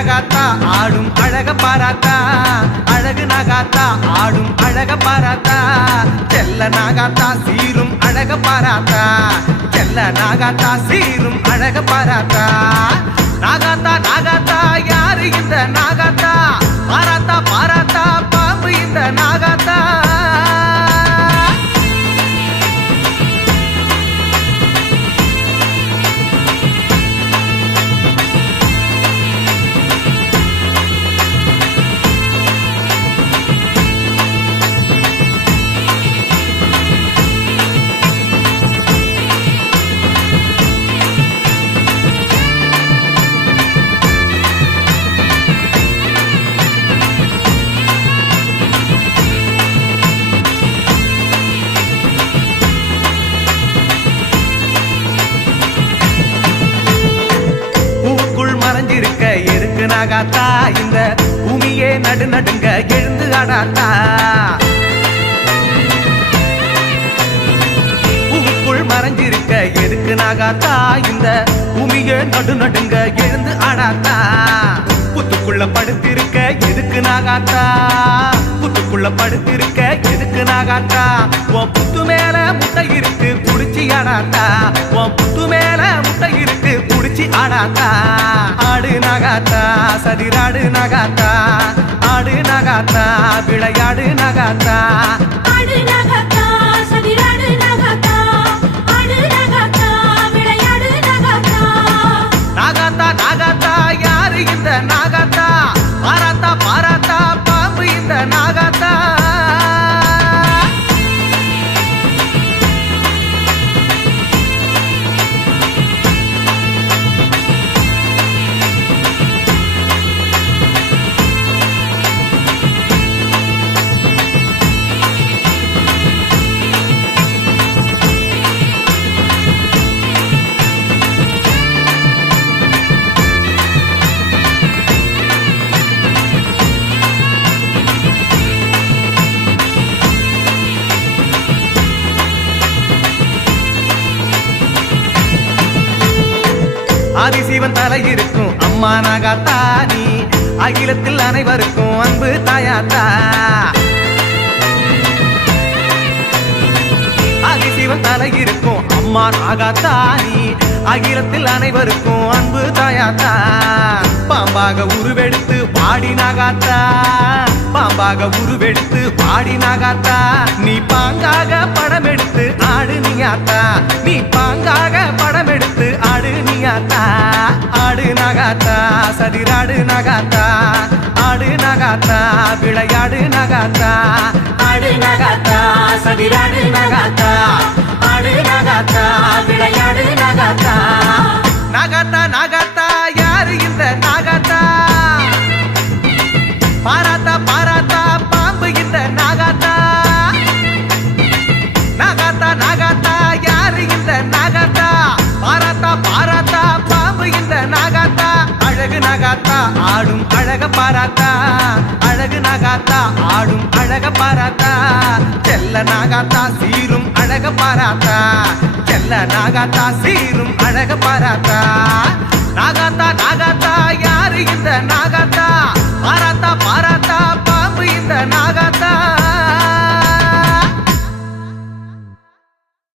நாகாத்தா ஆடும் அழக பாராத்தா அழகு நாகாத்தா ஆடும் அழக பாராத்தா செல்ல நாகாத்தா சீரும் அழக பாராத்தா செல்ல நாகாத்தா சீரும் அழக பாராத்தா நாகாத்தா நாகாத்தா யாரு இந்த நாகாத்தா பாராத்தா பாராத்தா பாம்பு இந்த நாகாத்தா எதுக்கு நாகாத்தா இந்த பூமியே நடு நடுங்க எழுந்து ஆடாத்தா பூவுக்குள் மறைஞ்சிருக்க எதுக்கு நாகாத்தா இந்த பூமியே நடு நடுங்க எழுந்து ஆடாத்தா புத்துக்குள்ள படுத்திருக்க எதுக்கு நாகாத்தா புத்துக்குள்ள படுத்திருக்க எதுக்கு நாகாத்தா உன் புத்து மேல முட்டை இருக்கு குடிச்சி ஆடாத்தா உன் புத்து மேல முட்டை இருக்கு குடிச்சி ஆடாத்தா ஆடு நாகாத்தா சதிராடு நாகாத்தா ஆடு நாகாத்தா விளையாடு நாகாத்தா ஆடு நாகாத்தா சதிராடு நாகாத்தா ஆடு நாகாத்தா விளையாடு நாகாத்தா நாகாத்தா நாகாத்தா யாரு இந்த நாகாத்தா பாராத்தா பாராத்தா பாம்பு இந்த நாகாத்தா ஆதிசிவன் தலை இருக்கும் அம்மா நாகாத்தா நீ அகிலத்தில் அனைவருக்கும் அன்பு தாயாத்தா ஆதிசிவன் தலை இருக்கும் அம்மா நாகாத்தா நீ அகிலத்தில் அனைவருக்கும் அன்பு தாயாத்தா பாம்பாக உருவெடுத்து பாடி நாகாத்தா பாம்பாக உருவெடுத்து பாடி நாகாத்தா நீ பாங்காக படம் எடுத்து ஆடு நீயாத்தா நீ பாங்காக படம் எடுத்து ஆடு நீயாத்தா ஆடு நாகாத்தா சதிராடு நாகாத்தா ஆடு நாகாத்தா விளையாடு நாகாத்தா ஆடு நாகாத்தா சதிராடு நாகாத்தா ஆடு நாகாத்தா விளையாடு நாகாத்தா நாகாத்தா நாகாத்தா யாரு இந்த நாகாத்தா பாராத்தா பாராத்தா பாம்பு இந்த நாகாத்தா நாகாத்தா நாகாத்தா யாரு இந்த நாகாத்தா பாராத்தா பாராத்தா பாம்பு இந்த நாகாத்தா அழகு நாகாத்தா ஆடும் அழக பாராத்தா அழகு நாகாத்தா ஆடும் அழக பாராத்தா செல்ல நாகாத்தா சீரும் அழக பாராத்தா செல்ல நாகாத்தா சீரும் அழக பாராத்தா நாகாத்தா நாகாத்தா யாரு இந்த